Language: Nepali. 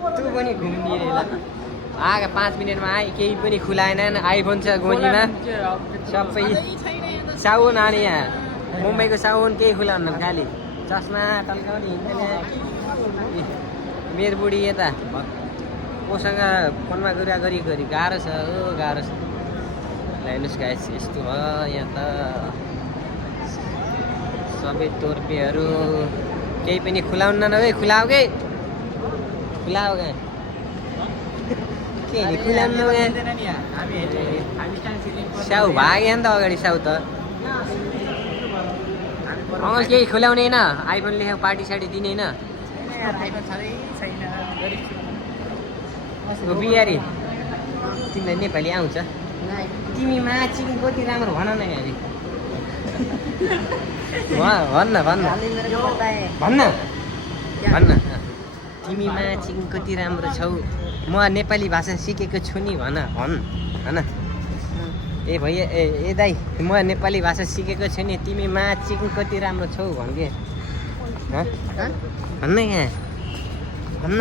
तँ पनि घुम्ने ल आएको 5 मिनटमा आए केही पनि खुलाएन आइफोन छ गोलीमा सबै साउन आने यहाँ मुम्बईको साउन केही खुलाउन खालि चस्मा टल्काउने हिँड्दैन मेरो बुढी यता कोसँग फोनमा कुरा गरी गाह्रो छ गाह्रो छ हेर्नुहोस् गाइस यस्तो भयो यहाँ त सबै तोर्पेहरू केही पनि खुलाउन न है खुलाऊ के खुलाऊ क्या के नि खुलाउन स्याउ भाग्यो नि त अगाडि स्याउ त अङ्कल केही खुलाउने होइन आइफोन लेखेको पार्टी सार्टी दिने होइन बिहारी तिमीलाई नेपाली आउँछ तिमी माछी कति राम्रो भन न यहाँ भन्न भन्न भन्न भन्न तिमी माछी कति राम्रो छौ म नेपाली भाषा सिकेको छु नि भन भन भन ए भैया ए दाइ म नेपाली भाषा सिकेको छु नि तिमी माछी कति राम्रो छौ भन के भन्न यहाँ भन्न